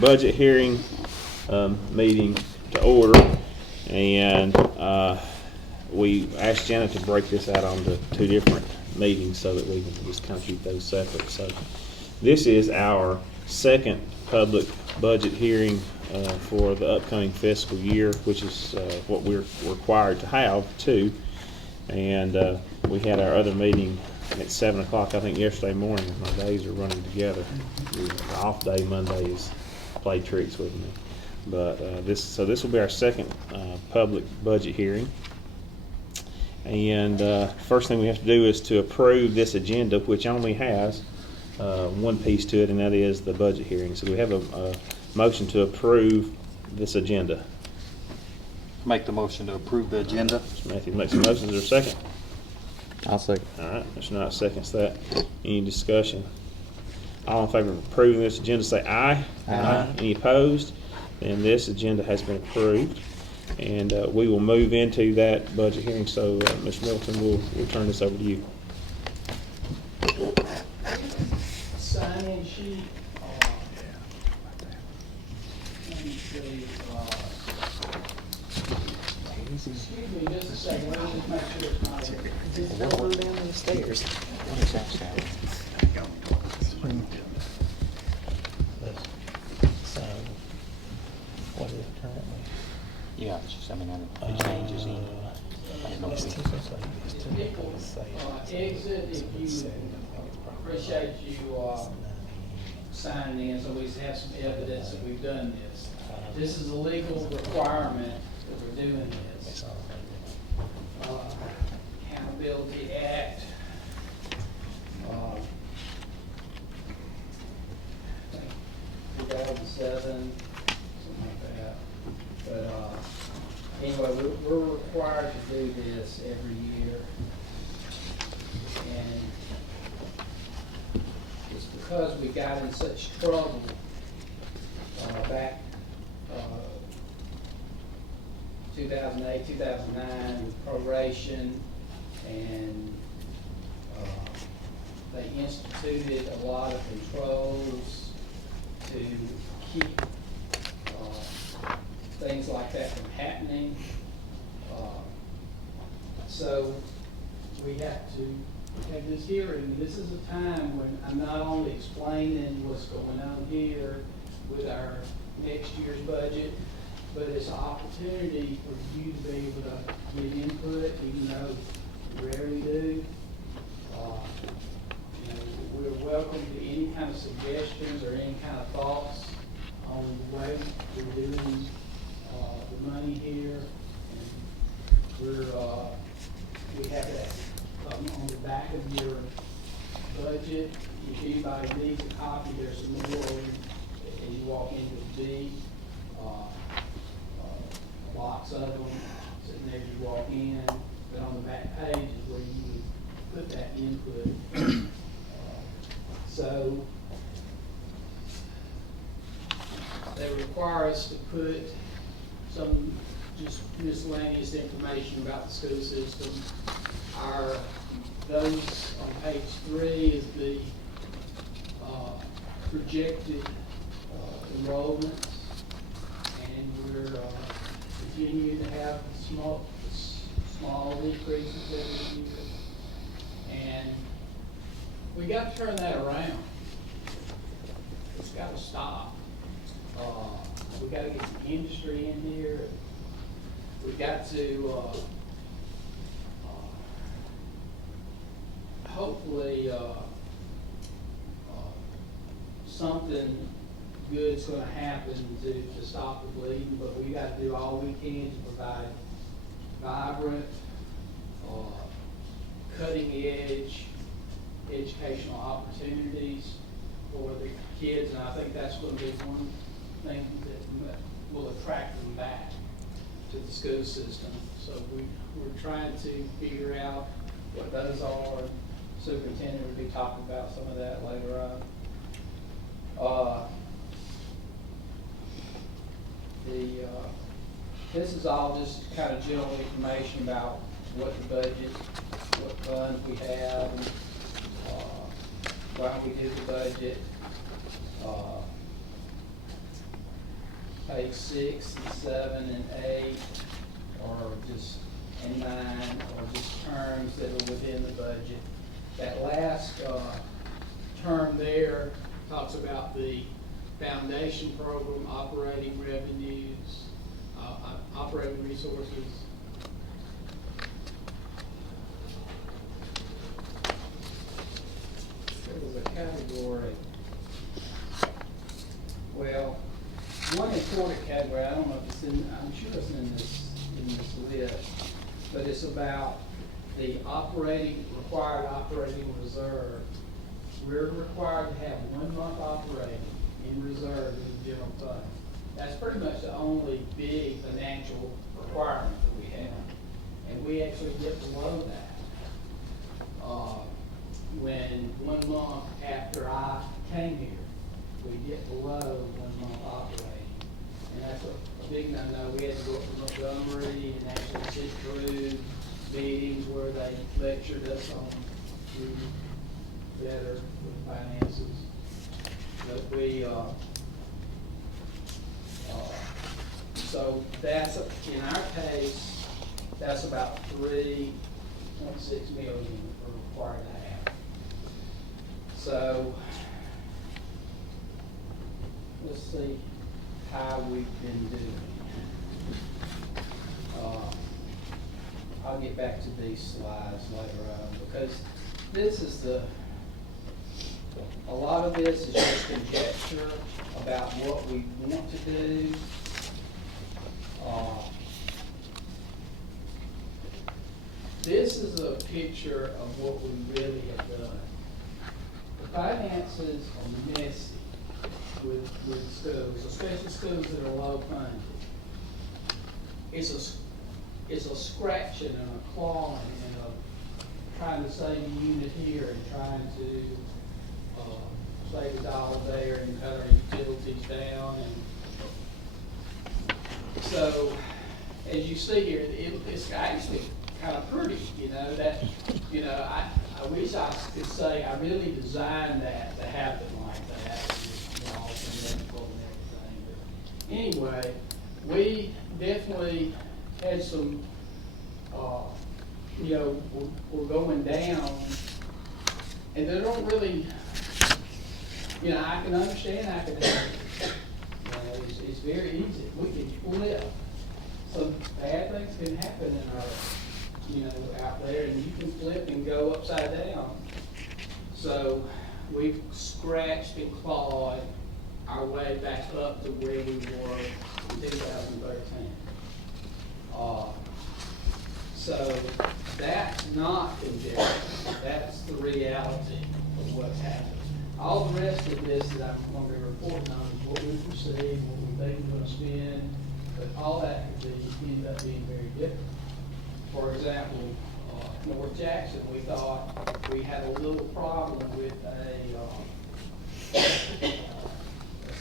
Budget hearing meeting to order, and we asked Janet to break this out onto two different meetings so that we can just kind of keep those separate. So this is our second public budget hearing for the upcoming fiscal year, which is what we're required to have too. And we had our other meeting at 7 o'clock, I think yesterday morning. My days are running together. The off day Monday is play tricks with me. But this will be our second public budget hearing. And first thing we have to do is to approve this agenda, which only has one piece to it, and that is the budget hearing. So do we have a motion to approve this agenda? Make the motion to approve the agenda. Mr. Matthews makes a motion. Is there a second? I'll second. All right, Mr. Knight seconds that. Any discussion? All in favor of approving this agenda, say aye. Aye. Any opposed? Then this agenda has been approved. And we will move into that budget hearing. So, Ms. Middleton, we'll turn this over to you. Sign-in sheet. Let me see, excuse me just a second, let me just make sure it's not. We're down the stairs. What is that sound? So, what is it currently? Yeah, it's just, I mean, it changes in. I don't know. Exit, if you, appreciate you, signing in, so we have some evidence that we've done this. This is a legal requirement that we're doing this. Accountability Act. I think 2007, something like that. But anyway, we're required to do this every year. And it's because we got in such trouble back 2008, 2009 with proration, and they instituted a lot of controls to keep things like that from happening. So we have to have this hearing. This is a time when I'm not only explaining what's going on here with our next year's budget, but it's an opportunity for you to be able to get input, even though you rarely do. We're welcome to any kind of suggestions or any kind of thoughts on the way we're doing the money here. And we have that on the back of your budget. If anybody needs a copy, there's some more as you walk into B. Lots of them sitting there as you walk in, but on the back page is where you would put that input. So they require us to put some just miscellaneous information about the school system. Those on page 3 is the projected enrollments, and we're continue to have small decreases every year, and we got to turn that around. It's got to stop. We got to get some industry in here. We got to hopefully something good's going to happen to stop the bleeding, but we got to do all we can to provide vibrant, cutting-edge educational opportunities for the kids, and I think that's going to be one thing that will attract them back to the school system. So we're trying to figure out what those are. Superintendent will be talking about some of that later on. This is all just kind of general information about what the budget, what funds we have, and why we did the budget. page 6 and 7 and 8, or just, and 9, or just terms that are within the budget. That last term there talks about the foundation program, operating revenues, operating resources. There was a category, well, one important category, I don't know if it's in, I'm sure it's in this list, but it's about the required operating reserve. We're required to have 1 month operating in reserve in the general fund. That's pretty much the only big financial requirement that we have. And we actually get below that. When 1 month after I came here, we get below 1 month operating. And that's a big no-no. We had to go up to Montgomery and actually sit through meetings where they lectured us on doing better with finances. But we, so that's, in our case, that's about 3.6 million we're required to have. So, let's see how we've been doing. I'll get back to these slides later on, because this is a lot of this is just conjecture about what we want to do. This is a picture of what we really have done. The finances are messy with schools, especially schools that are low funded. It's a scratching and a clawing and a trying to save a unit here and trying to save a dollar there and cut our utilities down. And so, as you see here, it's actually kind of pretty, I wish I could say I really designed that to happen like that, all symmetrical and everything. But anyway, we definitely had some, we're going down, and they don't really, I can understand academics. It's very easy. We can flip. Some bad things can happen in our, out there, and you can flip and go upside down. So we've scratched and clawed our way back up to where we were in 2013. So that's not conjecture. That's the reality of what's happened. All the rest of this that I'm going to be reporting on is what we perceive, what we think we're going to spend, but all that could end up being very different. For example, North Jackson, we thought we had a little problem with a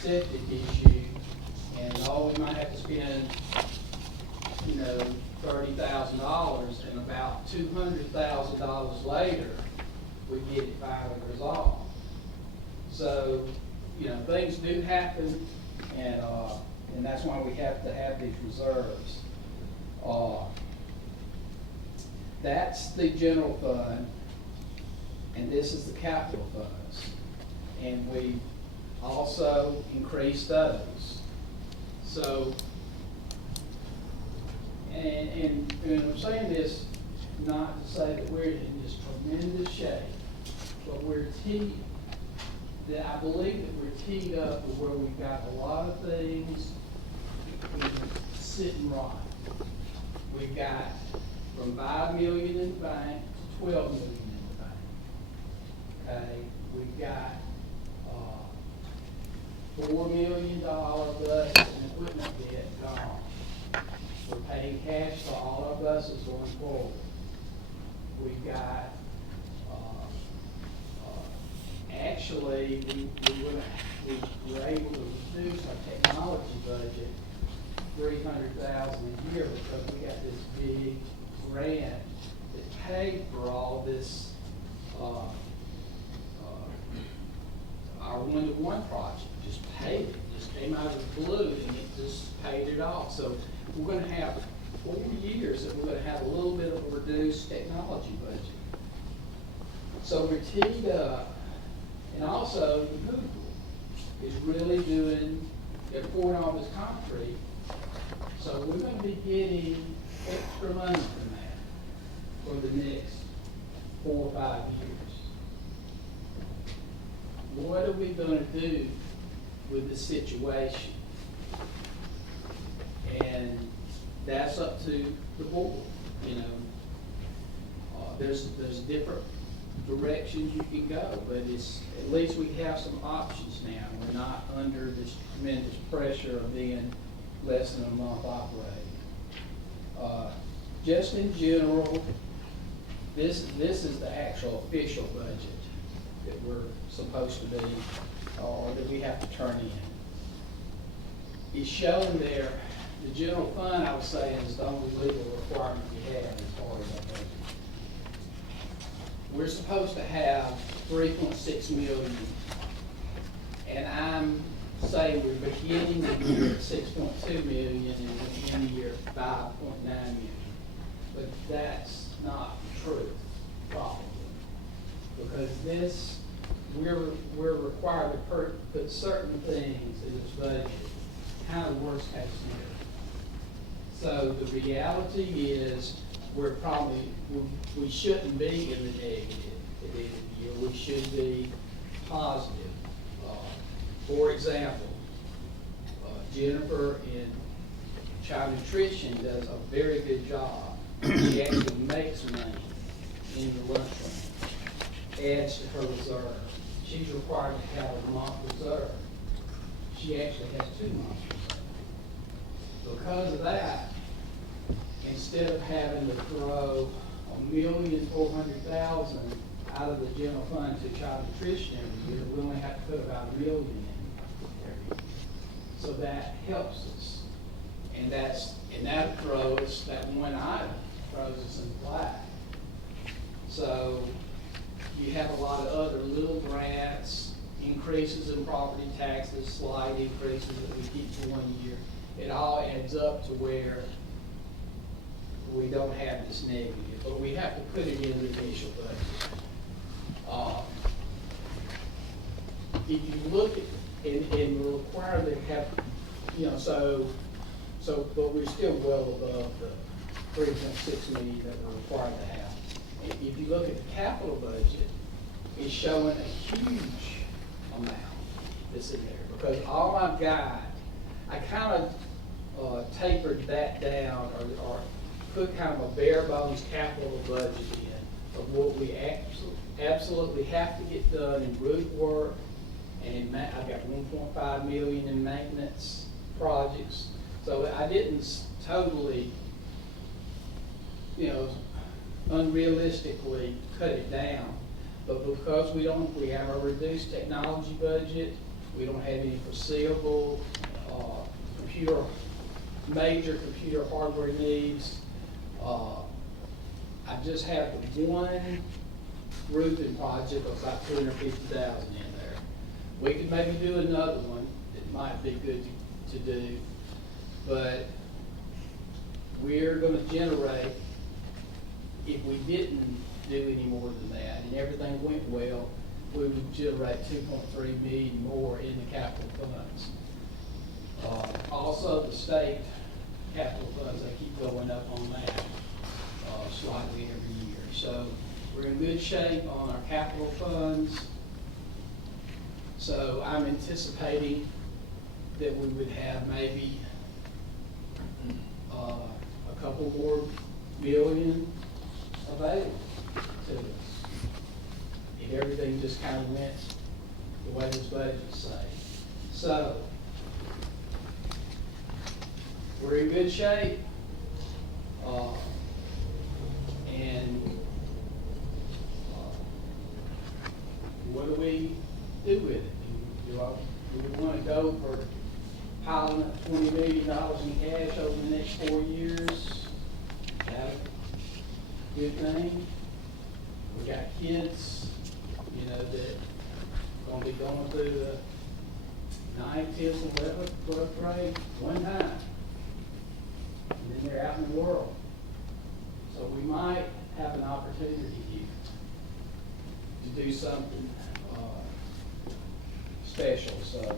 septic issue, and we might have to spend, $30,000, and about $200,000 later, we get it finally resolved. So, things do happen, and that's why we have to have these reserves. That's the general fund, and this is the capital funds. And we also increased those. So, and I'm saying this not to say that we're in this tremendous shape, but I believe that we're teed up to where we've got a lot of things sitting right. We've got from $5 million in the bank to $12 million in the bank. Okay, we've got $4 million bus and equipment debt gone. We're paying cash for all our buses going forward. We've got actually, we were able to reduce our technology budget $300,000 a year because we got this big grant that paid for all this, our one-to-one project, just paid it, just came out of the blue, and it just paid it off. So we're gonna have 4 years that we're gonna have a little bit of a reduced technology budget. So we're teed up, and also the Google is really doing, they're pouring all this concrete. So we're gonna be getting extra money from that for the next 4 or 5 years. What are we gonna do with the situation? And that's up to the board, you know. There's different directions you can go, but it's, at least we have some options now. We're not under this tremendous pressure of being less than a month operating. Just in general, this is the actual official budget that we're supposed to be, or that we have to turn in. It's shown there, the general fund, I would say, is the only legal requirement we have as far as our budget. We're supposed to have 3.6 million, and I'm saying we're beginning the year at 6.2 million and we're ending the year at 5.9 million. But that's not the truth, probably. Because this, we're required to put certain things in this budget, kind of worst case scenario. So the reality is, we're probably, we shouldn't be in the negative at the end of the year. We should be positive. For example, Jennifer in child nutrition does a very good job. She actually makes money in the lunchroom, adds to her reserve. She's required to have a month reserve. She actually has 2 months reserve. Because of that, instead of having to throw $1,400,000 out of the general fund to child nutrition every year, we only have to put about $1 million in every year. So that helps us. And that throws, that one item throws us in the black. So you have a lot of other little grants, increases in property taxes, slight increases that we keep for 1 year. It all adds up to where we don't have this negative, but we have to put it in the initial budget. If you look at, and we're required to have, you know, so, but we're still well above the 3.6 million that we're required to have. If you look at the capital budget, it's showing a huge amount that's in there, because all I've got, I kind of tapered that down, or put kind of a bare bones capital budget in of what we absolutely have to get done in roof work, and I've got 1.5 million in maintenance projects. So I didn't totally, you know, unrealistically cut it down, but because we have a reduced technology budget, we don't have any foreseeable major computer hardware needs. I just have the one roofing project of about 250,000 in there. We could maybe do another one that might be good to do, but we're going to generate, if we didn't do any more than that and everything went well, we would generate 2.3 million more in the capital funds. Also, the state capital funds, they keep going up on that slightly every year. So we're in good shape on our capital funds. So I'm anticipating that we would have maybe a couple more million available to us if everything just kind of went the way this budget say. So we're in good shape, and what do we do with it? Do we want to go for piling up $20 million in cash over the next 4 years? Is that a good thing? We got kids, you know, that are going to be going through the 9th, 10th, 11th, 12th grade one time. then they're out in the world. So we might have an opportunity here to do something special, so.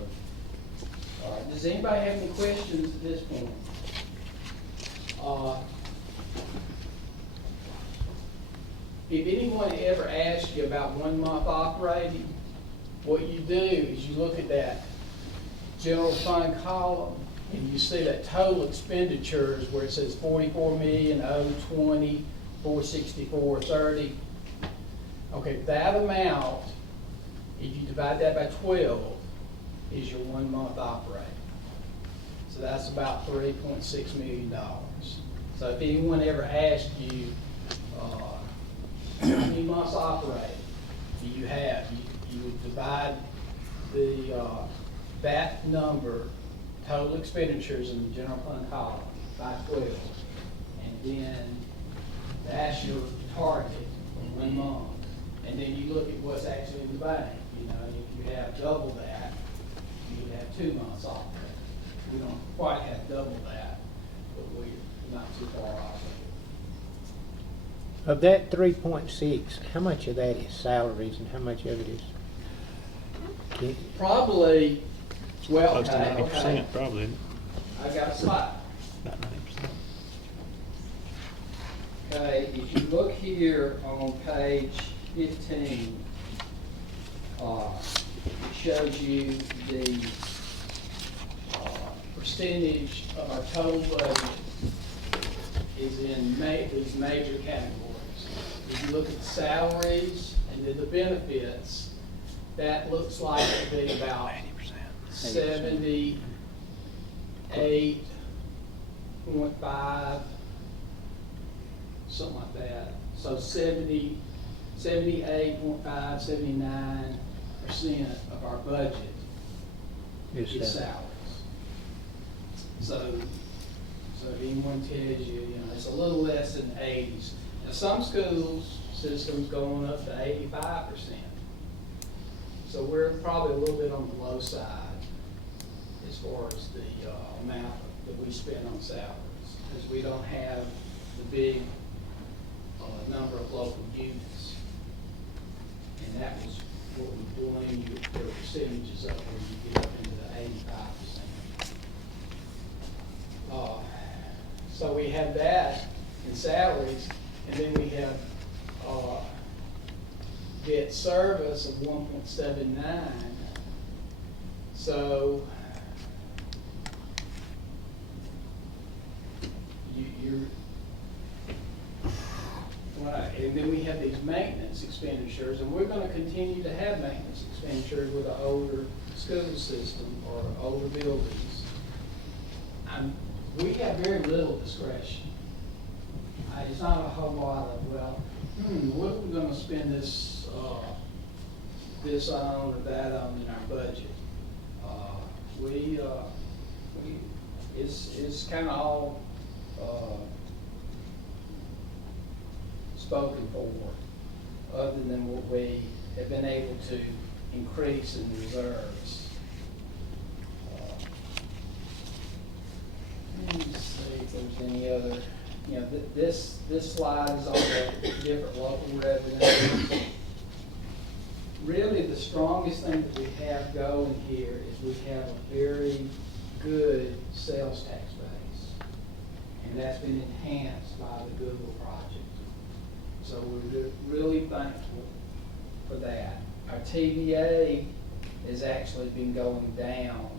Does anybody have any questions at this point? If anyone ever asks you about 1 month operating, what you do is you look at that general fund column and you see that total expenditures where it says 44,020, 464.30. Okay, that amount, if you divide that by 12, is your 1 month operating. So that's about $3.6 million. So if anyone ever asked you, how many months operating do you have, you would divide that number, total expenditures in the general fund column, by 12. And then that's your target for 1 month. And then you look at what's actually in the bank. You know, if you have double that, you would have 2 months operating. We don't quite have double that, but we're not too far off of it. Of that 3.6, how much of that is salaries and how much of it is? Probably, well, Close to okay, 90%, probably, isn't I got a slide. it? About 90%. Okay, if you look here on page 15, it shows you the Percentage of our total budget is in these major categories. If you look at the salaries and then the benefits, that looks like it'd be about 78.5, something like that. So 78.5, 79% of our budget is salaries. So if anyone tells you, it's a little less than 80s. Now, some schools systems going up to 85%. So we're probably a little bit on the low side as far as the amount that we spend on salaries, because we don't have the big number of local units. And that was what we blame your percentages up when you get up into the 85%. So we have that in salaries, and then we have debt service of 1.79. So you're right, and then we have these maintenance expenditures, and we're going to continue to have maintenance expenditures with an older school system or older buildings. We have very little discretion. It's not a whole lot of, what are we going to spend this on or that on in our budget? It's kind of all spoken for, other than what we have been able to increase in reserves. Let me see if there's any other, this slide is on the different local revenues. Really, the strongest thing that we have going here is we have a very good sales tax base. And that's been enhanced by the Google project. So we're really thankful for that. Our TVA has actually been going down.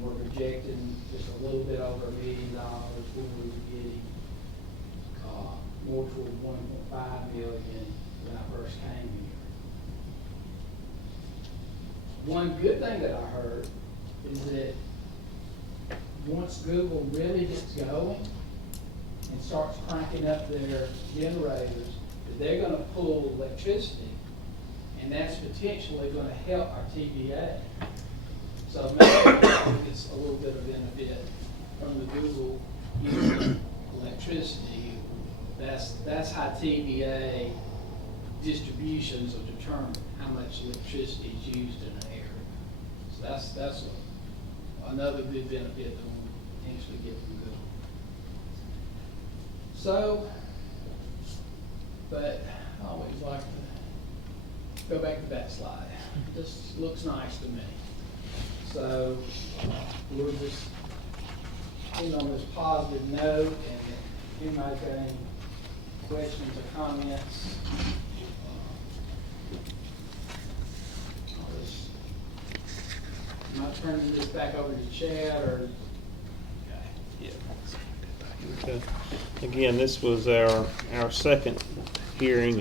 We're projecting just a little bit over $1 million when we were getting more toward 1.5 million when I first came here. One good thing that I heard is that once Google really gets going and starts cranking up their generators, that they're going to pull electricity, and that's potentially going to help our TVA. So maybe it's a little bit of benefit from the Google electricity. That's how TVA distributions will determine how much electricity is used in an area. So that's another good benefit that potentially get them good. So, but I always like to go back to that slide. This looks nice to me. So, we're just end on this positive note, and if anybody's got any questions or comments, am I turning this back over to Chad, or? Okay. Again, this was our second hearing,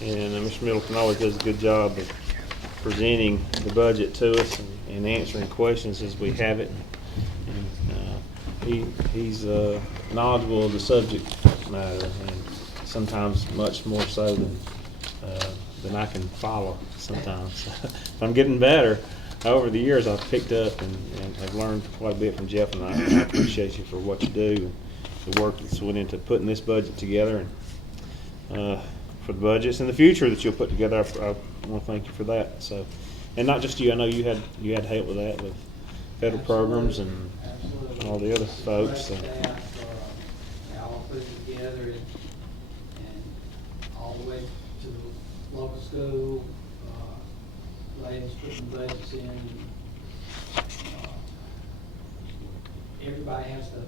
and Mr. Middleton always does a good job of presenting the budget to us and answering questions as we have it. And, he's knowledgeable of the subject matter, and sometimes much more so than I can follow sometimes. I'm getting better. Over the years, I've picked up and have learned quite a bit from Jeff, and I appreciate you for what you do, and the work that's went into putting this budget together, and for the budgets in the future that you'll put together. I want to thank you for that. So, and not just you. I know you had help with that, with federal programs and Absolutely. all the other folks. So. They all put it together, and all the way to the local school, ladies putting budgets in. Everybody has to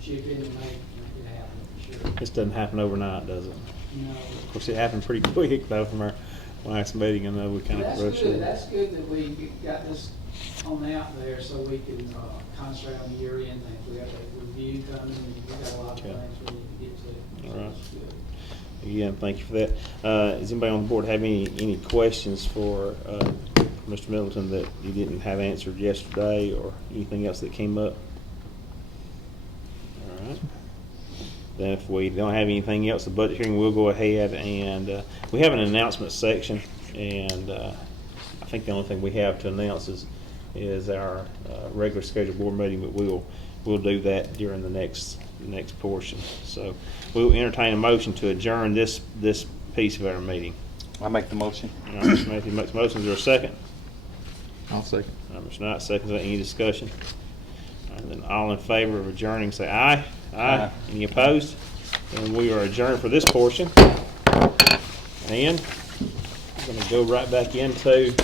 chip in and make it happen, for sure. This doesn't happen overnight, does it? You know, Of course, it happened pretty quick though from our last meeting. I know we kind of that's rushed good. it. That's good that we got this on out there so we can concentrate on the year-end things. We have a review coming, and we got a lot of Okay. things we need to get to. All So right. it's good. Again, thank you for that. Does anybody on the board have any questions for Mr. Middleton that you didn't have answered yesterday, or anything else that came up? All right. Then if we don't have anything else, the budget hearing will go ahead, and we have an announcement section, and I think the only thing we have to announce is our regular scheduled board meeting, but we'll do that during the next portion. So we'll entertain a motion to adjourn this piece of our meeting. I make the motion. All right, Mr. Matthews makes a motion. Is there a second? I'll second. Mr. Knight seconds that. Any discussion? All right, then all in favor of adjourning, say aye. Aye. Any opposed? And we are adjourned for this portion. And we're going to go right back into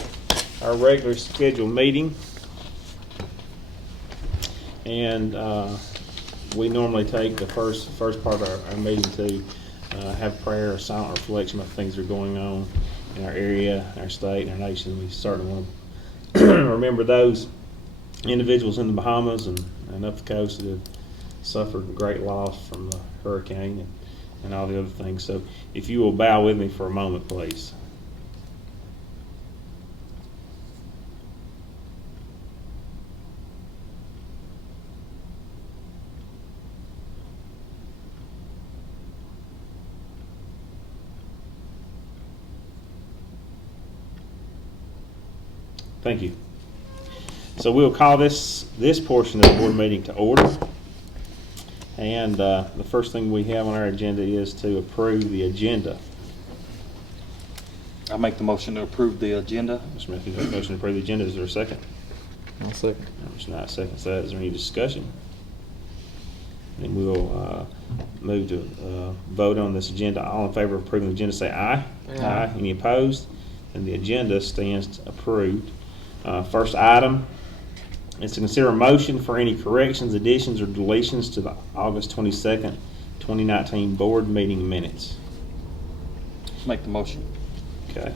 our regular scheduled meeting. And we normally take the first part of our meeting to have prayer or silent reflection about things that are going on in our area, our state, and our nation. We certainly want to remember those individuals in the Bahamas and up the coast that have suffered great loss from the hurricane and all the other things. So if you will bow with me for a moment, please. Thank you. So we'll call this portion of the board meeting to order. And the first thing we have on our agenda is to approve the agenda. I make the motion to approve the agenda. Mr. Matthews makes a motion to approve the agenda. Is there a second? I'll second. Mr. Knight seconds that. Is there any discussion? Then we'll move to vote on this agenda. All in favor of approving the agenda say aye. Aye. Any opposed? And the agenda stands approved. First item is to consider a motion for any corrections, additions, or deletions to the August 22nd, 2019 board meeting minutes. Make the motion. Okay.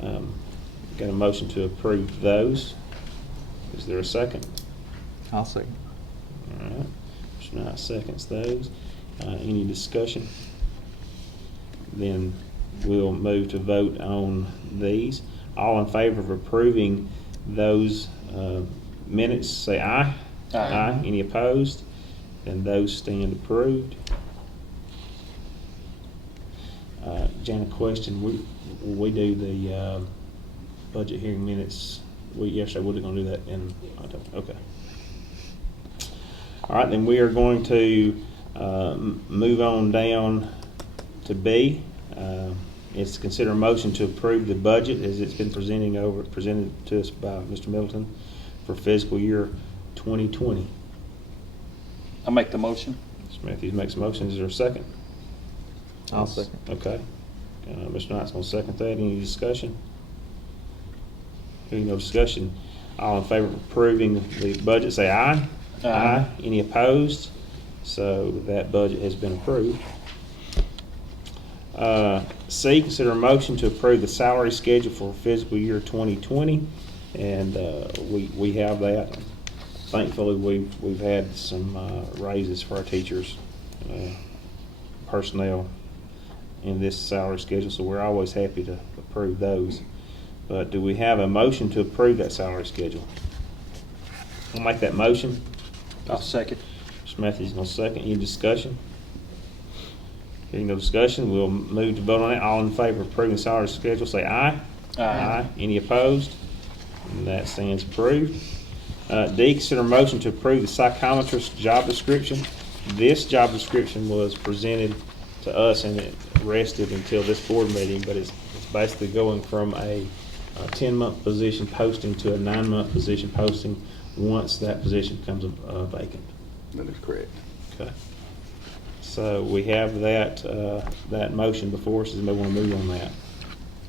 Got a motion to approve those. Is there a second? I'll second. All right. Mr. Knight seconds those. Any discussion? Then we'll move to vote on these. All in favor of approving those minutes, say aye. Aye. Any opposed? Then those stand approved. Janet, question. We do the budget hearing minutes. Yesterday, we're going to do that in October. Okay. All right, then we are going to move on down to B. It's to consider a motion to approve the budget as it's been presented to us by Mr. Middleton for fiscal year 2020. I'll make the motion. Mr. Matthews makes a motion. Is there a second? I'll second. Okay. Mr. Knight's gonna second that. Any discussion? Hearing no discussion, all in favor of approving the budget, say aye. Aye. Any opposed? So that budget has been approved. C, consider a motion to approve the salary schedule for fiscal year 2020, and we have that. Thankfully, we've had some raises for our teachers, personnel in this salary schedule, so we're always happy to approve those. But do we have a motion to approve that salary schedule? I'll make that motion. I'll second. Mr. Matthews is going to second. Any discussion? Hearing no discussion, we'll move to vote on it. All in favor of approving the salary schedule, say aye. Aye. Any opposed? And that stands approved. D, consider a motion to approve the psychometrist job description. This job description was presented to us and it rested until this board meeting, but it's basically going from a 10-month position posting to a 9-month position posting once that position becomes vacant. That is correct. Okay. So we have that motion before us. Does anybody want to move on that?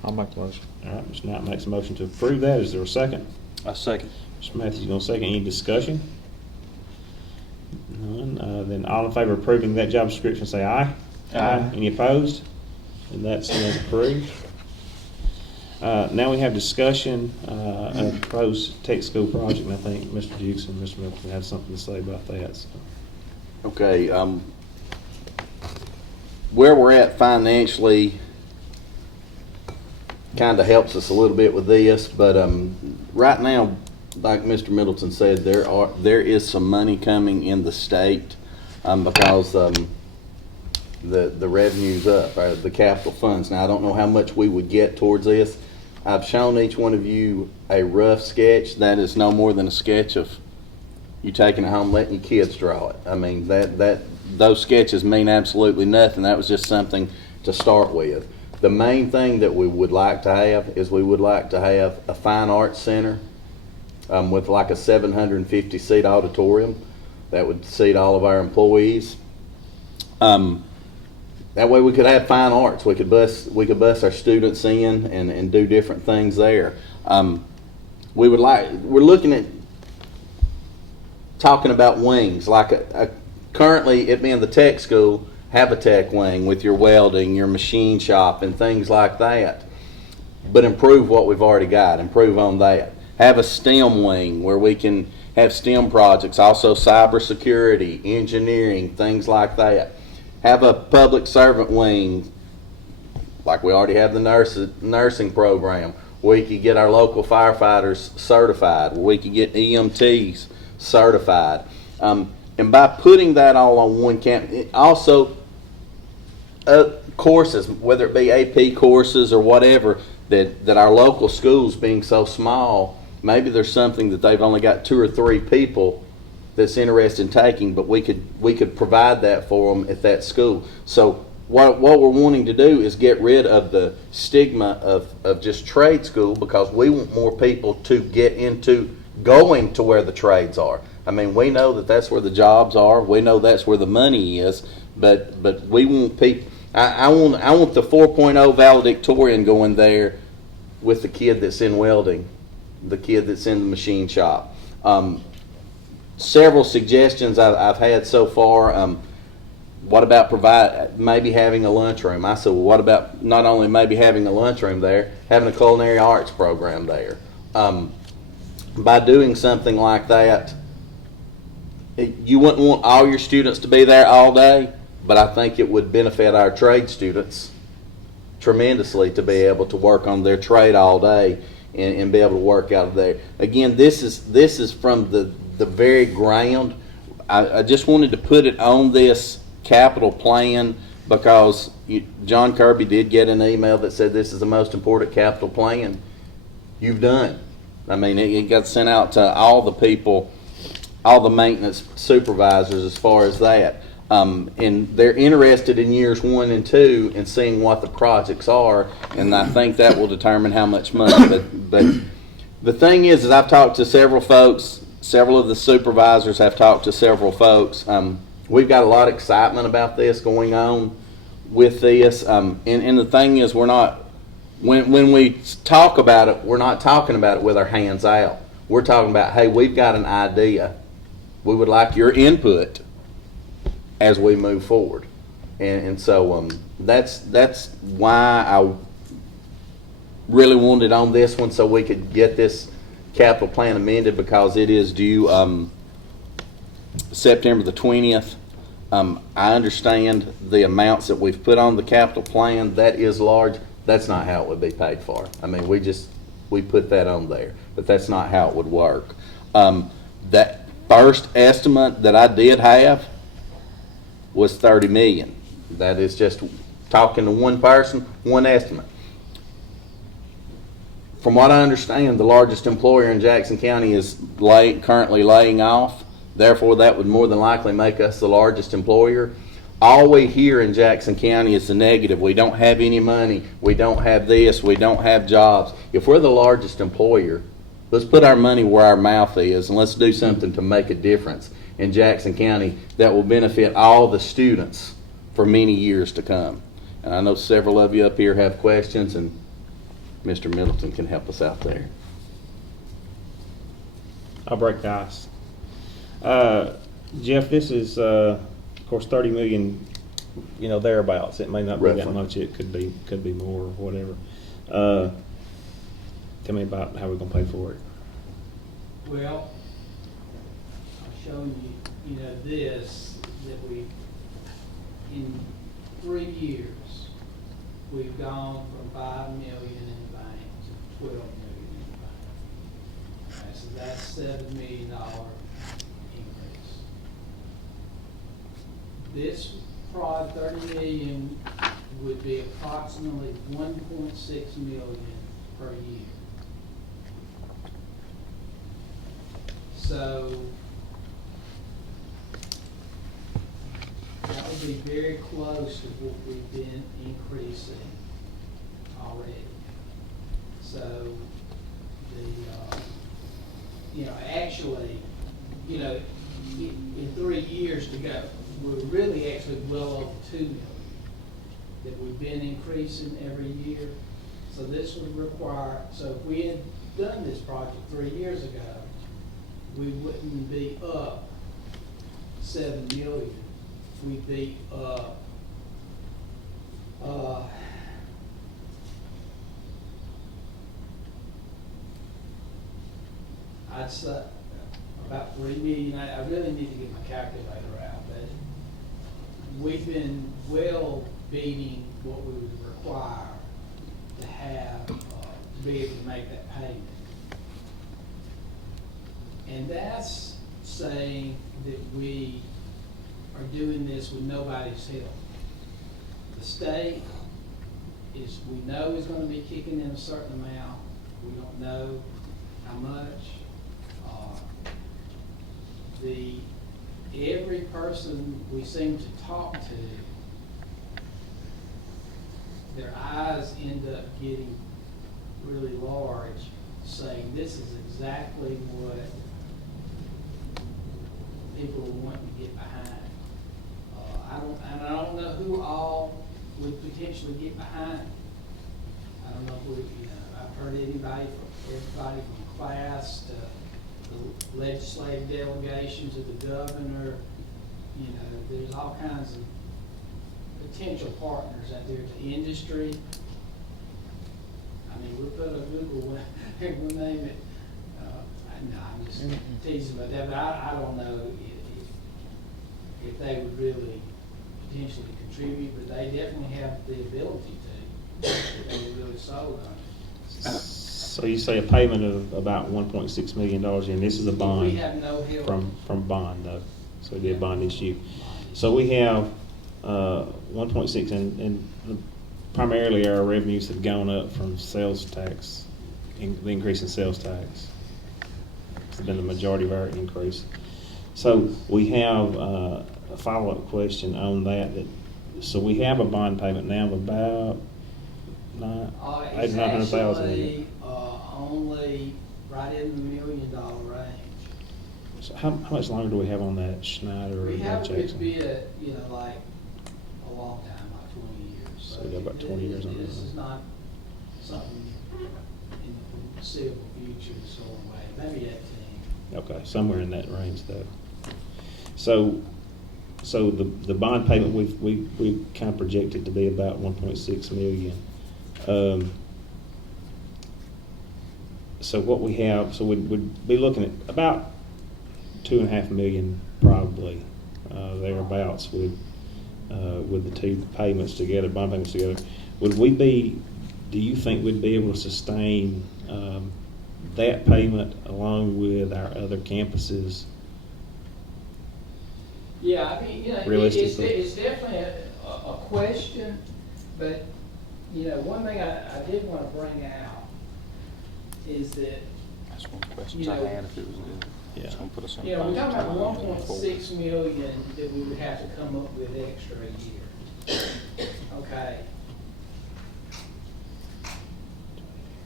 I'll make the motion. All right, Mr. Knight makes a motion to approve that. Is there a second? I'll second. Mr. Matthews going to second. Any discussion? None. Then all in favor of approving that job description, say aye. Aye. Any opposed? And that stands approved. Now we have discussion of the proposed tech school project, and I think Mr. Jukes and Mr. Middleton have something to say about that. So. Okay, where we're at financially kind of helps us a little bit with this, but right now, like Mr. Middleton said, there is some money coming in the state because the revenue's up, the capital funds. Now, I don't know how much we would get towards this. I've shown each one of you a rough sketch. That is no more than a sketch of you taking it home, letting your kids draw it. I mean, those sketches mean absolutely nothing. That was just something to start with. The main thing that we would like to have is we would like to have a fine arts center with like a 750 seat auditorium that would seat all of our employees. That way we could have fine arts. We could bus our students in and do different things there. We're looking at talking about wings, like currently it being the tech school, have a tech wing with your welding, your machine shop and things like that. But improve what we've already got, improve on that. Have a STEM wing where we can have STEM projects, also cybersecurity, engineering, things like that. Have a public servant wing, like we already have the nursing program, where we could get our local firefighters certified, where we could get EMTs certified. And by putting that all on one campus, also courses, whether it be AP courses or whatever, that our local schools being so small, maybe there's something that they've only got 2 or 3 people that's interested in taking, but we could provide that for them at that school. So what we're wanting to do is get rid of the stigma of just trade school, because we want more people to get into going to where the trades are. I mean, we know that that's where the jobs are. We know that's where the money is, but we want people. I want the 4.0 valedictorian going there with the kid that's in welding, the kid that's in the machine shop. Several suggestions I've had so far. What about maybe having a lunchroom? I said, well, what about not only maybe having a lunchroom there, having a culinary arts program there? By doing something like that, you wouldn't want all your students to be there all day, but I think it would benefit our trade students tremendously to be able to work on their trade all day and be able to work out of there. Again, this is from the very ground. I just wanted to put it on this capital plan because John Kirby did get an email that said this is the most important capital plan you've done. I mean, it got sent out to all the people, all the maintenance supervisors as far as that. And they're interested in years 1 and 2 and seeing what the projects are, and I think that will determine how much money. But the thing is I've talked to several folks, several of the supervisors have talked to several folks. we've got a lot of excitement about this going on with this. And the thing is, we're not, when we talk about it, we're not talking about it with our hands out. We're talking about, hey, we've got an idea. We would like your input as we move forward. And so that's why I really wanted on this one, so we could get this capital plan amended, because it is due September the 20th. I understand the amounts that we've put on the capital plan. That is large. That's not how it would be paid for. I mean, we put that on there, but that's not how it would work. That first estimate that I did have was 30 million. That is just talking to one person, one estimate. From what I understand, the largest employer in Jackson County is currently laying off. Therefore, that would more than likely make us the largest employer. All we hear in Jackson County is the negative. We don't have any money. We don't have this. We don't have jobs. If we're the largest employer, let's put our money where our mouth is, and let's do something to make a difference in Jackson County that will benefit all the students for many years to come. And I know several of you up here have questions, and Mr. Middleton can help us out there. I'll break the ice. Jeff, this is, of course, 30 million, thereabouts. It may not be that Roughly. much. It could be more or whatever. Tell me about how we're gonna pay for it. Well, I'm showing you, this, that we, in 3 years, we've gone from 5 million in the bank to 12 million in the bank. All right, so that's $7 million increase. This project, 30 million, would be approximately 1.6 million per year. So that would be very close to what we've been increasing already. So actually, in 3 years to go, we're really actually well over 2 million that we've been increasing every year. So this would require, so if we had done this project 3 years ago, we wouldn't be up 7 million. We'd be up, I'd say about 3 million. I really need to get my calculator out, but we've been well beating what we would require to have, to be able to make that payment. And that's saying that we are doing this with nobody's help. The state we know is going to be kicking in a certain amount. We don't know how much. Every person we seem to talk to, their eyes end up getting really large, saying this is exactly what people are wanting to get behind. I don't know who all would potentially get behind it. I don't know who, I've heard everybody from class to the legislative delegation to the governor. There's all kinds of potential partners out there to industry. I mean, we'll put a Google, we'll name it. No, I'm just teasing about that, but I don't know if they would really potentially contribute, but they definitely have the ability to. If they were really sold on it. So you say a payment of about $1.6 million, and this is a bond. We have no help. From bond, though. So it'd be a bond issue. So we have 1.6, and primarily our revenues have gone up from sales tax, the increase in sales tax. It's been the majority of our increase. So we have a follow-up question on that. So we have a bond payment now of about It's $900,000. actually only right in the $1 million range. So how much longer do we have on that Schneider or We have a good Jackson? bid, you know, like a long time, like 20 years. So we got about 20 years on This that. is not something in the foreseeable future that's going away, maybe 18. Okay, somewhere in that range though. So the bond payment, we've kind of projected to be about 1.6 million. So what we have, so we'd be looking at about 2.5 million probably, thereabouts with the two payments together, bond payments together. Do you think we'd be able to sustain, that payment along with our other campuses? Yeah, I mean, you know, Realistically. it's definitely a question, but, you know, one thing I did want to bring out is that, That's one of the questions You I know, had, if it was, Yeah. it's gonna put us in. you know, we're talking about financial 1.6 million that we would have to come up with extra a year. Okay.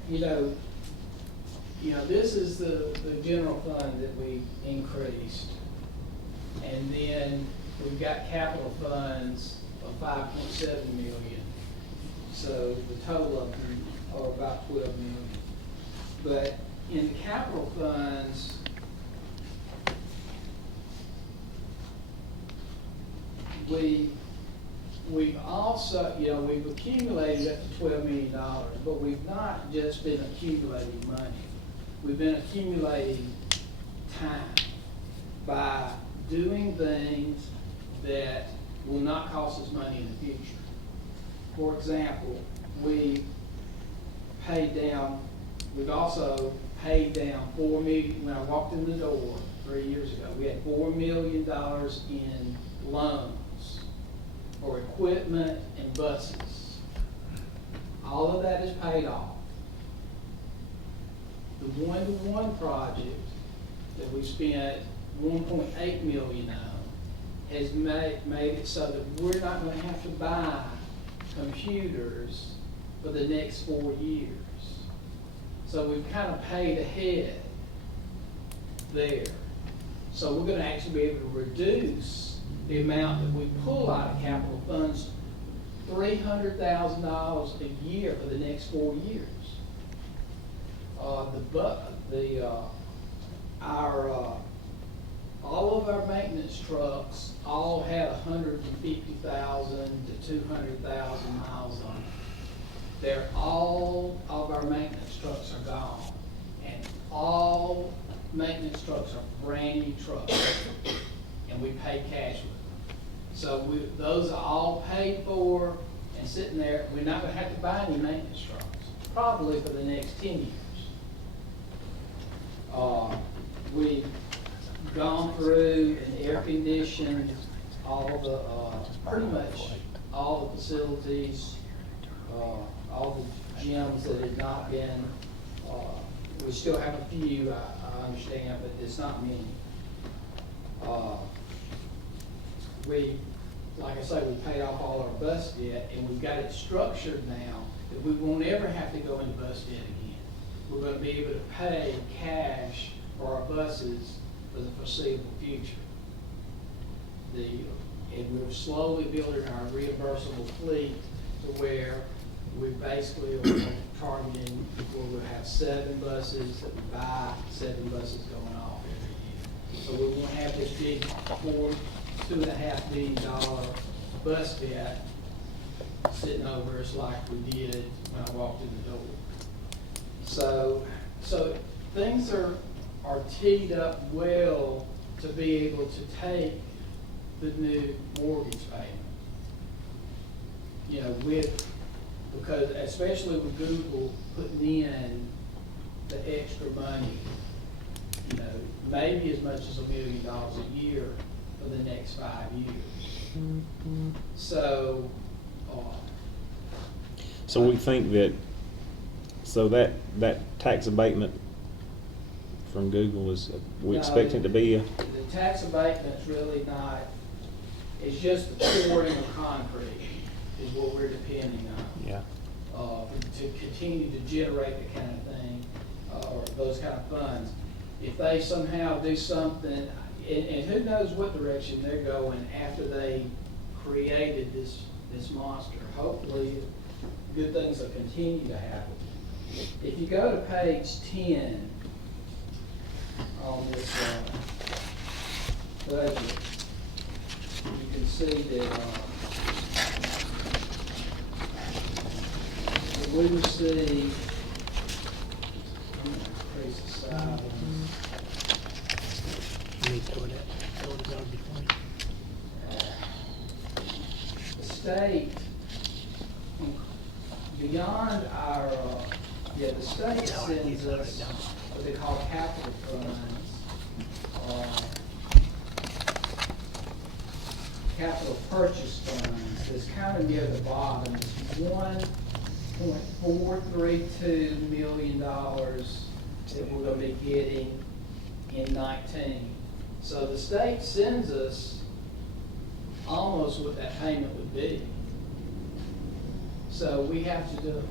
You know, this is the general fund that we increased. And then we've got capital funds of 5.7 million. So the total of them are about 12 million. But in the capital funds, we've also, you know, we've accumulated up to $12 million, but we've not just been accumulating money. We've been accumulating time by doing things that will not cost us money in the future. For example, we've also paid down $4 million. When I walked in the door 3 years ago, we had $4 million in loans for equipment and buses. All of that is paid off. The one-to-one project that we spent $1.8 million on has made it so that we're not going to have to buy computers for the next 4 years. So we've kind of paid ahead there. So we're going to actually be able to reduce the amount that we pull out of capital funds, $300,000 a year for the next 4 years. All of our maintenance trucks all had 150,000 to 200,000 miles on them. All of our maintenance trucks are gone, and all maintenance trucks are brand new trucks, and we pay cash with them. So those are all paid for and sitting there. We're not going to have to buy any maintenance trucks, probably for the next 10 years. We've gone through and air conditioned pretty much all the facilities, all the gyms that had not been, we still have a few, I understand, but it's not many. Like I say, we paid off all our bus debt, and we've got it structured now that we won't ever have to go into bus debt again. We're going to be able to pay cash for our buses for the foreseeable future. And we're slowly building our reimbursable fleet to where we basically are targeting where we'll have 7 buses that we buy, 7 buses going off every year. So we won't have this big $2.5 million bus debt sitting over us like we did when I walked in the door. So things are teed up well to be able to take the new mortgage payment. You know, because especially with Google putting in the extra money, you know, maybe as much as $1 million a year for the next 5 years. So we think that, that tax abatement from Google is, we No, expect it to be the tax abatement's really not, it's just the pouring of concrete is what we're depending on. yeah. To continue to generate the kind of thing, or those kind of funds. if they somehow do something, and who knows what direction they're going after they created this monster. Hopefully, good things will continue to happen. If you go to page 10 on this budget, you can see that we received, I'm going to increase the size. Let me throw it out before you. The state, beyond our, the state sends us what they call capital funds, capital purchase funds. It's kind of near the bottom. It's $1.432 million that we're going to be getting in 19. So the state sends us almost what that payment would be. So we have to do,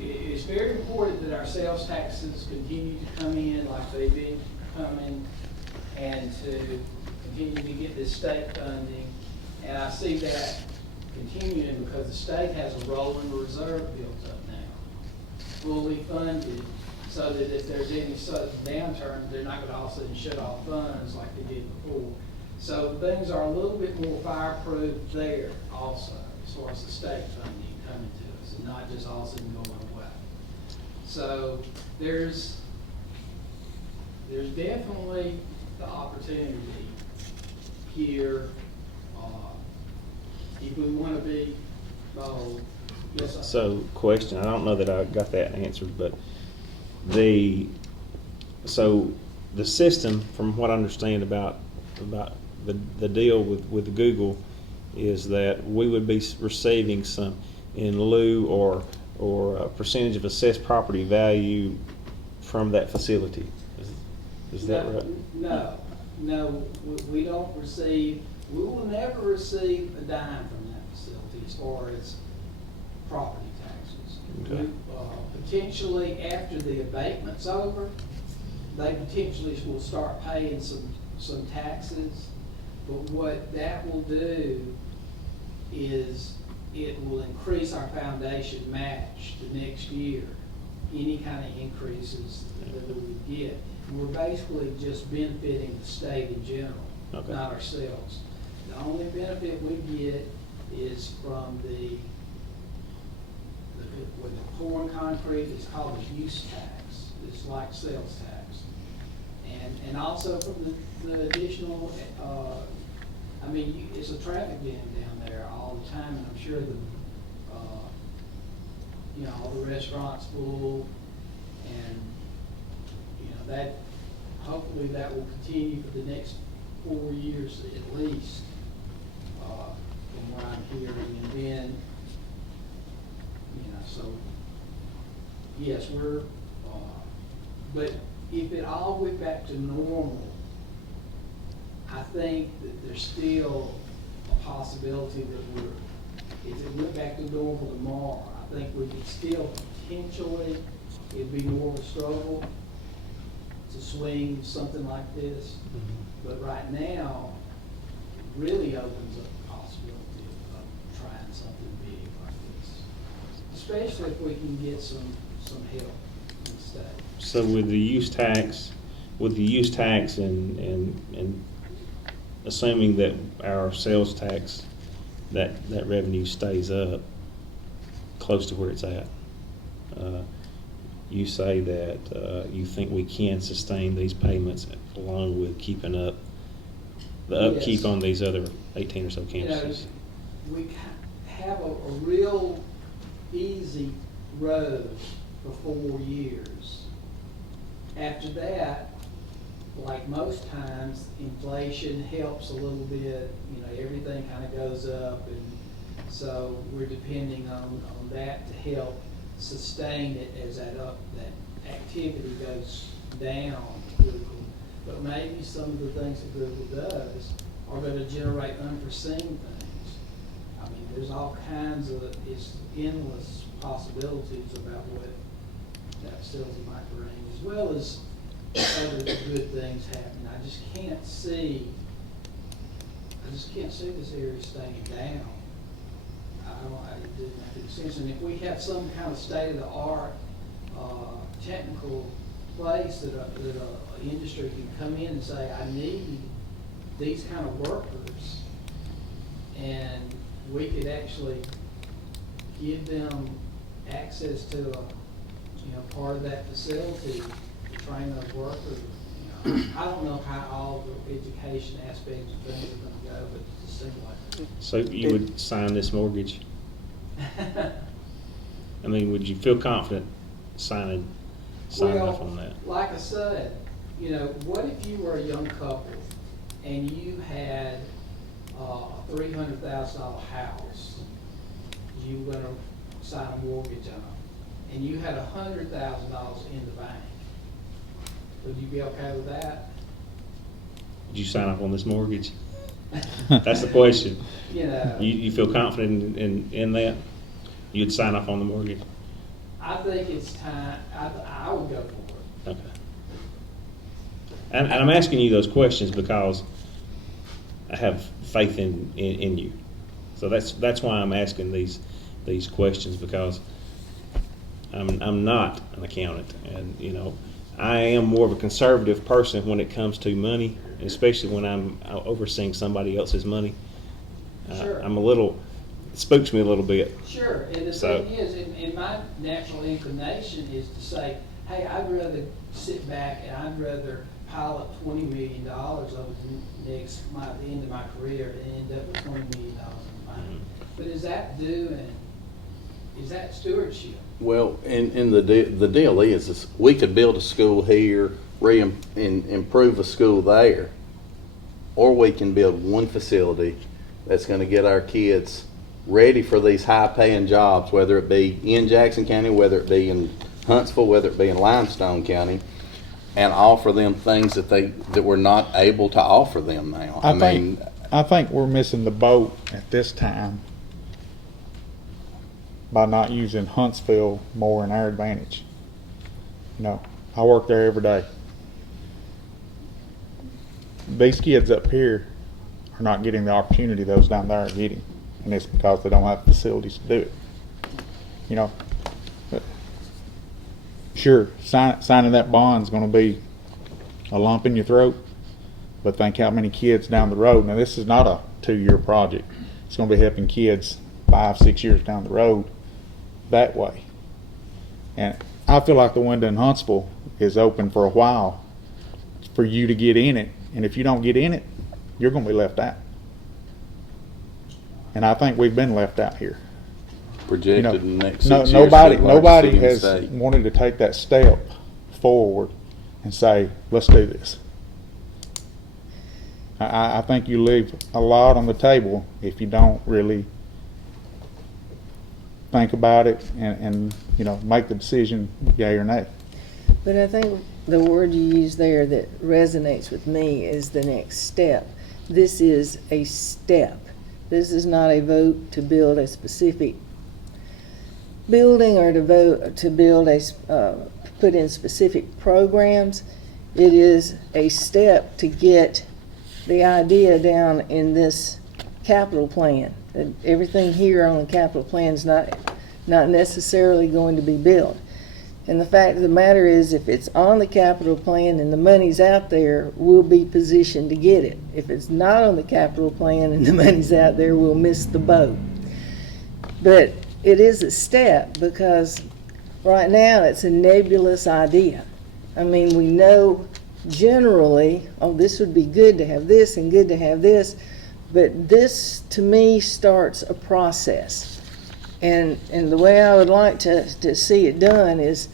it's very important that our sales taxes continue to come in like they've been coming, and to continue to get this state funding. And I see that continuing because the state has a rolling reserve built up now, fully funded, so that if there's any sudden downturn, they're not going to all of a sudden shut off funds like they did before. So things are a little bit more fireproof there also, as far as the state funding coming to us, and not just all of a sudden going away. So there's definitely the opportunity here, if we want to be bold. Yes, sir. So, question, I don't know that I got that answered, but so the system, from what I understand about the deal with Google, is that we would be receiving some in lieu or a percentage of assessed property value from that facility. Is that right? No, we don't receive, we will never receive a dime from that facility as far as property taxes. Okay. Potentially after the abatement's over, they potentially will start paying some taxes. But what that will do is it will increase our foundation match the next year, any kind of increases that we would get. We're basically just benefiting the state in general, Okay. not ourselves. The only benefit we get is from with the pouring concrete, it's called the use tax. It's like sales tax. And also from the additional, it's a traffic jam down there all the time, and I'm sure all the restaurants full, and that, hopefully that will continue for the next 4 years at least, from what I'm hearing. And then, so, yes, but if it all went back to normal, I think that there's still a possibility that if it went back to normal tomorrow, I think we could still potentially, it'd be more of a struggle to swing something like this. But right now, it really opens up the possibility of trying something big like this, especially if we can get some help in the state. So with the use tax, and assuming that our sales tax, that revenue stays up close to where it's at, you say that you think we can sustain these payments along with keeping up the upkeep Yes. on these other 18 or so campuses? We have a real easy road for 4 years. After that, like most times, inflation helps a little bit, everything kind of goes up, and so we're depending on that to help sustain it as that activity goes down quickly. But maybe some of the things that Google does are going to generate unforeseen things. There's all kinds of, it's endless possibilities about that facility might bring, as well as other good things happening. I just can't see this area staying down. It didn't make any sense. And if we have some kind of state-of-the-art, technical place that a industry can come in and say, I need these kind of workers, and we could actually give them access to part of that facility to train those workers. I don't know how all the education aspects of things are going to go, but it just seems like. So you would sign this mortgage? I mean, would you feel confident signing off on that? Like I said, what if you were a young couple and you had a $300,000 house you were going to sign a mortgage on, and you had $100,000 in the bank? Would you be okay with that? Would you sign off on this mortgage? That's the question. You You feel confident in that? You'd sign off on the mortgage? I think it's time, I would go for it. Okay. And I'm asking you those questions because I have faith in you. So that's why I'm asking these questions, because I'm not an accountant, and I am more of a conservative person when it comes to money, especially when I'm overseeing somebody else's money. Sure. It spooks me a little bit. Sure, and the thing is, and my natural inclination is to say, hey, I'd rather sit back and I'd rather pile up $20 million over the end of my career and end up with $20 million in the bank. But is that stewardship? Well, and the deal is we could build a school here, improve a school there, or we can build one facility that's going to get our kids ready for these high-paying jobs, whether it be in Jackson County, whether it be in Huntsville, whether it be in Limestone County, and offer them things that we're not able to offer them now. I think we're missing the boat at this time by not using Huntsville more in our advantage. I work there every day. These kids up here are not getting the opportunity those down there are getting, and it's because they don't have facilities to do it. But sure, signing that bond's going to be a lump in your throat, but think how many kids down the road. Now, this is not a 2-year project. It's going to be helping kids 5-6 years down the road that way. And I feel like the window in Huntsville is open for a while for you to get in it, and if you don't get in it, you're going to be left out. And I think we've been left out here. Projected in the next 6 years. Nobody has wanted to take that step forward and say, let's do this. I think you leave a lot on the table if you don't really think about it and make the decision, yay or nay. But I think the word you use there that resonates with me is the next step. This is a step. This is not a vote to build a specific building or to vote to build put in specific programs. It is a step to get the idea down in this capital plan. Everything here on the capital plan is not necessarily going to be built. And the fact of the matter is, if it's on the capital plan and the money's out there, we'll be positioned to get it. If it's not on the capital plan and the money's out there, we'll miss the boat. But it is a step, because right now it's a nebulous idea. I mean, we know generally, oh, this would be good to have this and good to have this, but this to me starts a process. And the way I would like to see it done is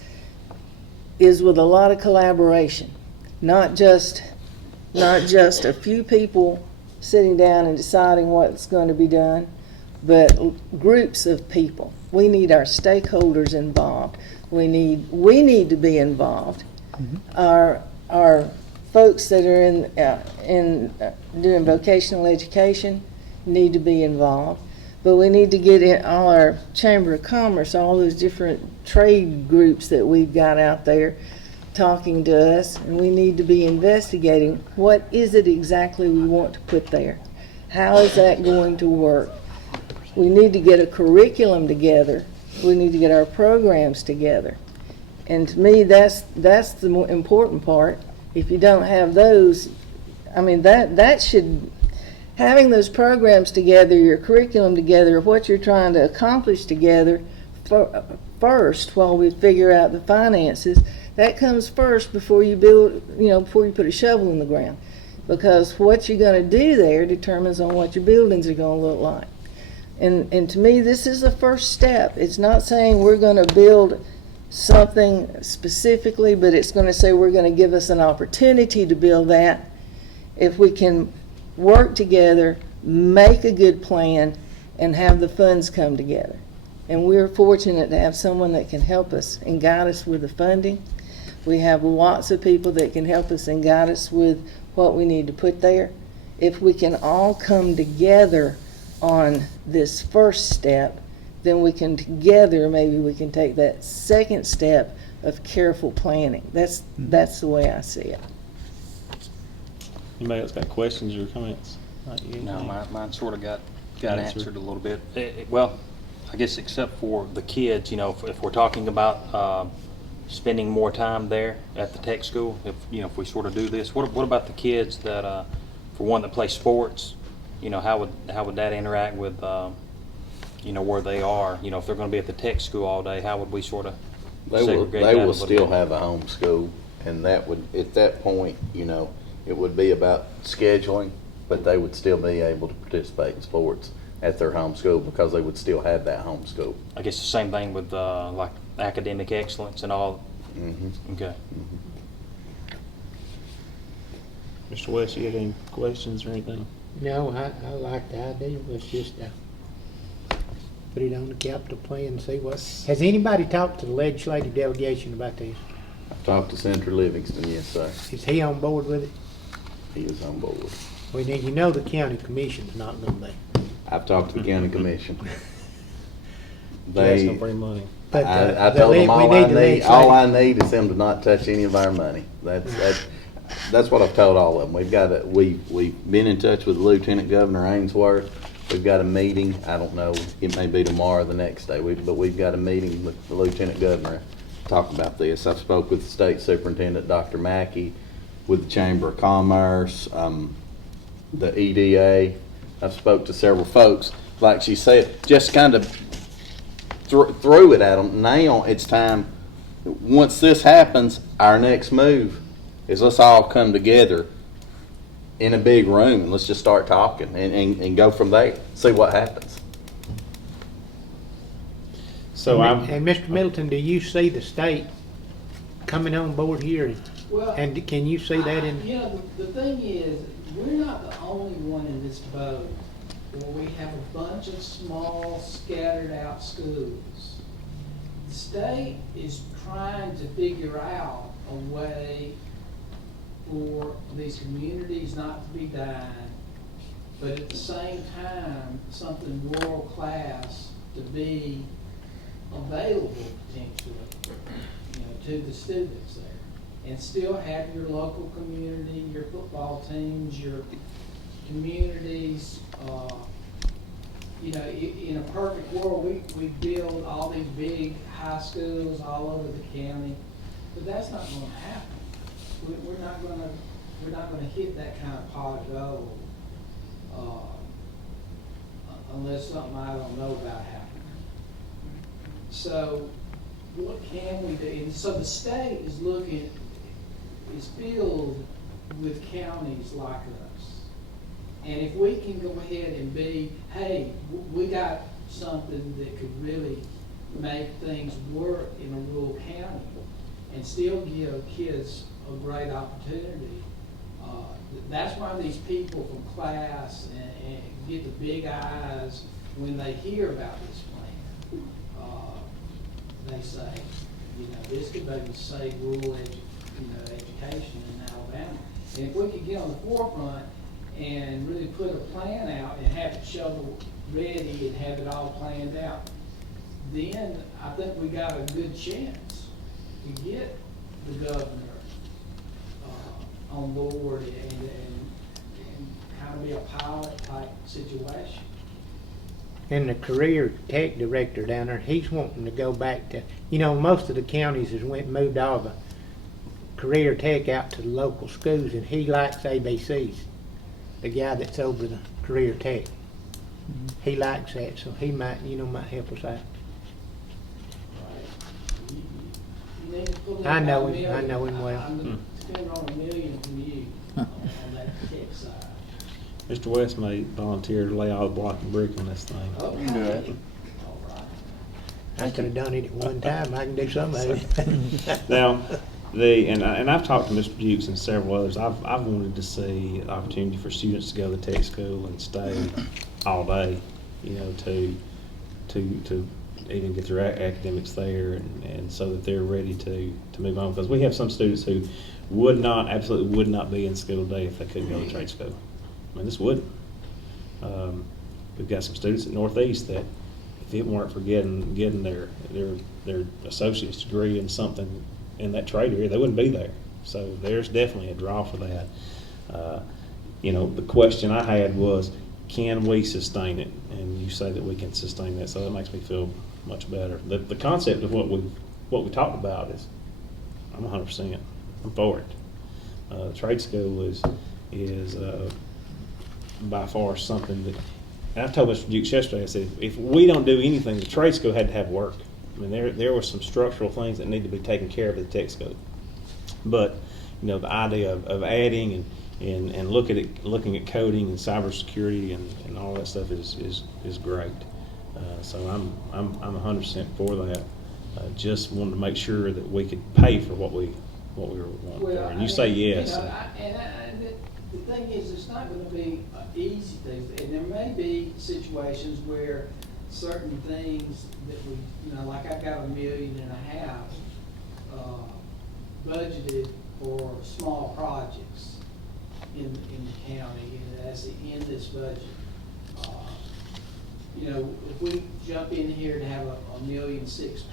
with a lot of collaboration, not just a few people sitting down and deciding what's going to be done, but groups of people. We need our stakeholders involved. We need to be involved. Mm-hmm. Our folks that are in doing vocational education need to be involved. But we need to get in all our Chamber of Commerce, all those different trade groups that we've got out there talking to us, and we need to be investigating what is it exactly we want to put there. How is that going to work? We need to get a curriculum together. We need to get our programs together. And to me, that's the more important part. If you don't have those, I mean, that should, having those programs together, your curriculum together, what you're trying to accomplish together first while we figure out the finances, that comes first before you build, before you put a shovel in the ground. Because what you're going to do there determines on what your buildings are going to look like. And to me, this is the first step. It's not saying we're going to build something specifically, but it's going to say we're going to give us an opportunity to build that. If we can work together, make a good plan, and have the funds come together. And we're fortunate to have someone that can help us and guide us with the funding. We have lots of people that can help us and guide us with what we need to put there. If we can all come together on this first step, then we can together, maybe we can take that second step of careful planning. That's the way I see it. Anybody else got questions or comments? Not you, No, anything? mine sort of got Answered. answered a little bit. Well, I guess except for the kids, if we're talking about spending more time there at the tech school, if we sort of do this, what about the kids that, for one, that play sports? How would that interact with, where they are? If they're going to be at the tech school all day, how would we sort of segregate that They a will little still bit? have a home school, and that would, at that point, it would be about scheduling, but they would still be able to participate in sports at their home school because they would still have that home school. I guess the same thing with like academic excellence and all. Mm-hmm. Okay. Mr. West, you have any questions or anything? No, I like the idea, let's just put it on the capital plan and see what. Has anybody talked to the legislative delegation about this? I've talked to Senator Livingston, yes, sir. Is he on board with it? He is on board. We need, the county commission's not gonna be. I've talked to the county commission. That's no They, free money. But, I the told them we all need I the need, all I legislative- need is them to not touch any of our money. That's what I've told all of them. We've been in touch with Lieutenant Governor Ainsworth. We've got a meeting, I don't know, it may be tomorrow or the next day, but we've got a meeting with the Lieutenant Governor to talk about this. I've spoke with the State Superintendent, Dr. Mackey, with the Chamber of Commerce, the EDA. I've spoke to several folks, like she said, just kind of threw it at them. Now it's time, once this happens, our next move is let's all come together in a big room and let's just start talking and go from there, see what happens. So I'm, And Mr. Middleton, do you see the state coming on board here? Well, And can you see that in? the thing is, we're not the only one in this boat where we have a bunch of small, scattered out schools. The state is trying to figure out a way for these communities not to be dying, but at the same time, something world class to be available potentially, to the students there. And still have your local community, your football teams, your communities, in a perfect world, we build all these big high schools all over the county, but that's not gonna happen. We're not gonna hit that kind of pot of gold, unless something I don't know about happens. So what can we do? And so the state is filled with counties like us. And if we can go ahead and be, hey, we got something that could really make things work in a rural county and still give kids a great opportunity. That's why these people from class and get the big eyes when they hear about this plan. They say, this could maybe save rural education in Alabama. And if we could get on the forefront and really put a plan out and have it shovel ready and have it all planned out, then I think we got a good chance to get the governor on board and kind of be a pilot type situation. And the career tech director down there, he's wanting to go back to, most of the counties has moved all the career tech out to the local schools, and he likes ABCs, the guy that's over the career tech. He likes that, so he might help us out. You need to pull in I know about him. $1 I million. know him well. I'm depending on $1 million from you on that tech side. Mr. West may volunteer to lay all the block and brick on this thing. Okay. All right. I could have done it at one time. I can do some of it. Now, and I've talked to Mr. Dukes and several others. I've wanted to see an opportunity for students to go to tech school and stay all day, to even get their academics there, and so that they're ready to move on. Because we have some students who absolutely would not be in school today if they couldn't go to trade school. I mean, this wouldn't. We've got some students at Northeast that if it weren't for getting their associate's degree in something in that trade area, they wouldn't be there. So there's definitely a draw for that. The question I had was, can we sustain it? And you say that we can sustain that, so that makes me feel much better. The concept of what we talked about is, I'm 100%. I'm for it. The trade school is by far something that, and I told Mr. Dukes yesterday, I said, if we don't do anything, the trade school had to have work. I mean, there were some structural things that need to be taken care of at the tech school. But, the idea of adding and looking at coding and cybersecurity and all that stuff is great. So I'm 100% for that. Just wanted to make sure that we could pay for what we were wanting for. And you say yes. The thing is, it's not going to be an easy thing, and there may be situations where certain things that we, like I've got $1.5 million budgeted for small projects in the county, and that's in this budget. If we jump in here to have a $1.6 million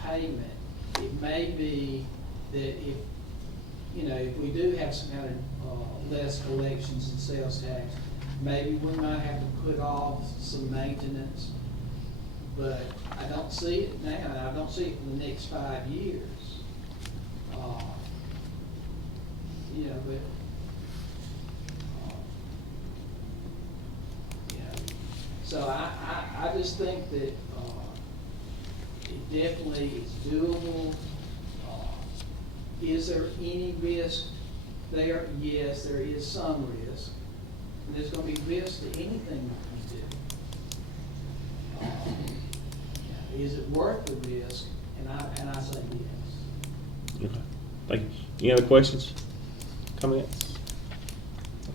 payment, it may be that if we do have some kind of less collections and sales tax, maybe we might have to put off some maintenance, but I don't see it now, and I don't see it for the next 5 years. So I just think that it definitely is doable. Is there any risk there? Yes, there is some risk. And there's going to be risk to anything that you do. Is it worth the risk? And I say yes. Okay. Thank you. Any other questions? Comments?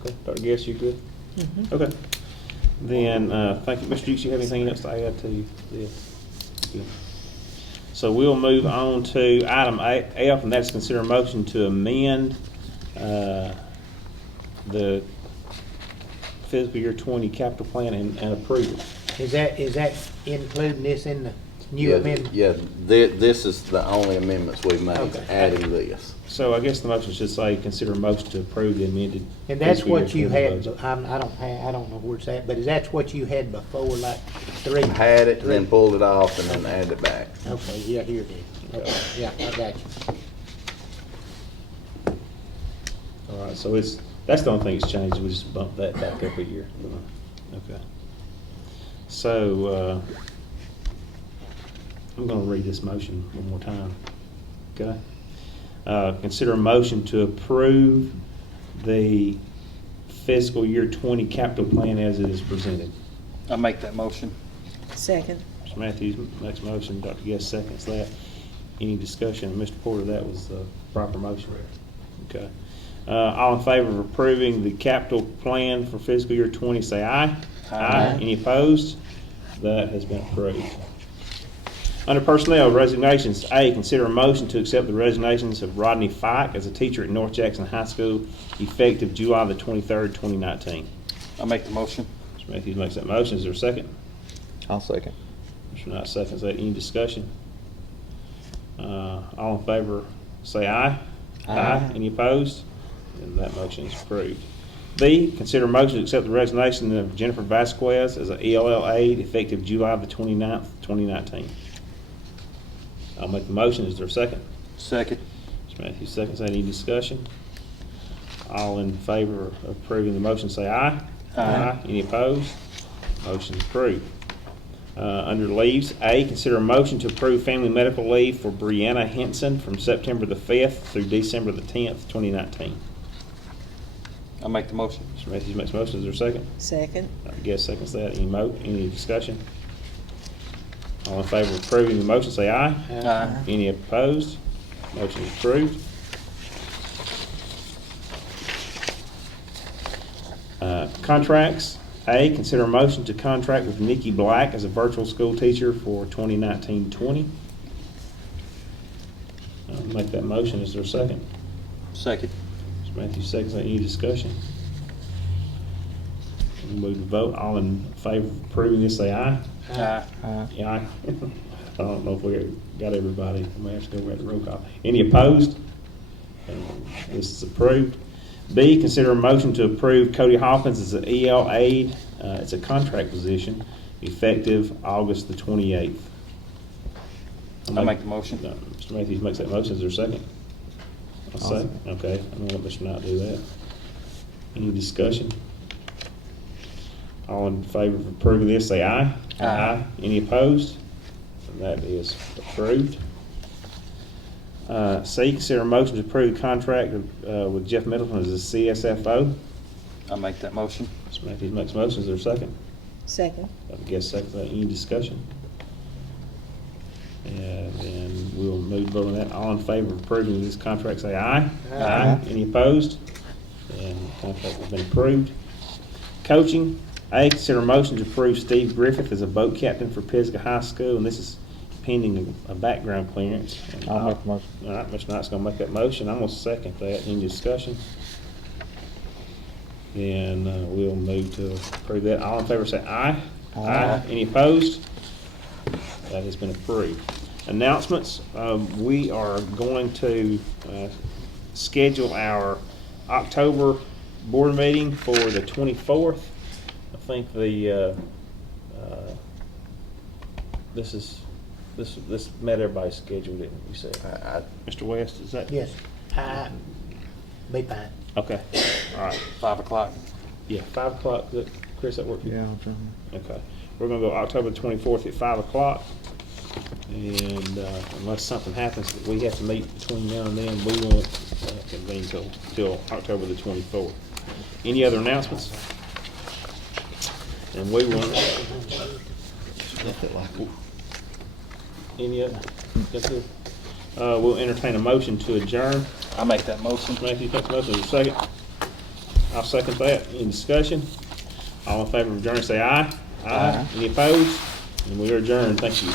Okay. Dr. Guess you good? Okay. Then, thank you. Mr. Dukes, you have anything else to add to this? Yeah. So we'll move on to item F, and that's consider a motion to amend the fiscal year 20 capital plan and approve it. Is that including this in the new amendment? Yeah, this is the only amendments we've made, Okay. adding this. So I guess the motion should say consider a motion to approve the amended. And that's fiscal year what you 20 had, budget. I don't know where it's at, but is that what you had before, like three? Had it, then pulled it off, and then added it back. Okay, yeah, here it is. Okay, yeah, I got you. All right, so that's the only thing that's changed. We just bumped that back up a year. Okay. So I'm going to read this motion one more time. Okay. Consider a motion to approve the fiscal year 20 capital plan as it is presented. I make that motion. Second. Mr. Matthews makes a motion. Dr. Guest seconds that. Any discussion? Mr. Porter, that was the proper motion. Okay. All in favor of approving the capital plan for fiscal year 20, say aye. Aye. Any opposed? That has been approved. Under personnel, resignations. A, consider a motion to accept the resignations of Rodney Fike as a teacher at North Jackson High School effective July the 23rd, 2019. I'll make the motion. Mr. Matthews makes that motion. Is there a second? I'll second. Mr. Knight seconds that. Any discussion? All in favor, say aye. Aye. Any opposed? And that motion is approved. B, consider motion to accept the resignation of Jennifer Vasquez as an ELL aide effective July the 29th, 2019. I'll make the motion. Is there a second? Second. Mr. Matthews seconds that. Any discussion? All in favor of approving the motion, say aye. Aye. Any opposed? Motion is approved. Under leaves, A, consider a motion to approve family medical leave for Brianna Henson from September the 5th through December the 10th, 2019. I'll make the motion. Mr. Matthews makes a motion. Is there a second? Second. I guess seconds that. Any discussion? All in favor of approving the motion, say aye. Aye. Any opposed? Motion is approved. Contracts. A, consider a motion to contract with Nikki Black as a virtual school teacher for 2019-20. I'll make that motion. Is there a second? Second. Mr. Matthews seconds. Any discussion? We'll move to vote. All in favor of approving this, say aye. Aye. Yeah, I don't know if we got everybody. I may have to go back to roll call. Any opposed? This is approved. B, consider a motion to approve Cody Hawkins as an EL aide. It's a contract position effective August the 28th. I'll make the motion. Mr. Matthews makes that motion. Is there a second? I'll say. Okay, I'm gonna let Mr. Knight do that. Any discussion? All in favor of approving this, say aye. Aye. Any opposed? And that is approved. C, consider a motion to approve contract with Jeff Middleton as a CSFO. I'll make that motion. Mr. Matthews makes a motion. Is there a second? Second. I guess second. Any discussion? And then we'll move to vote on that. All in favor of approving this contract, say aye. Aye. Any opposed? And the contract has been approved. Coaching. A, consider a motion to approve Steve Griffith as a boat captain for Pisgah High School, and this is pending a background clearance. And I'll make the motion. All right, Mr. Knight's gonna make that motion. I'm gonna second that. Any discussion? Then we'll move to approve that. All in favor say aye. Aye. Any opposed? That has been approved. Announcements. We are going to schedule our October board meeting for the 24th. I think this met everybody's schedule, didn't we say? Mr. West, is that? Yes, be fine. Okay, all right. 5 o'clock. Yeah, 5 o'clock. Chris, that work for you? Yeah, I'll try. Okay. We're gonna go October 24th at 5 o'clock. And unless something happens that we have to meet between now and then, we won't convene till October the 24th. Any other announcements? And we won't. Any other? That's it. We'll entertain a motion to adjourn. I'll make that motion. Matthew makes a motion. Is there a second? I'll second that. Any discussion? All in favor of adjourn, say aye. Aye. Any opposed? And we are adjourned. Thank you.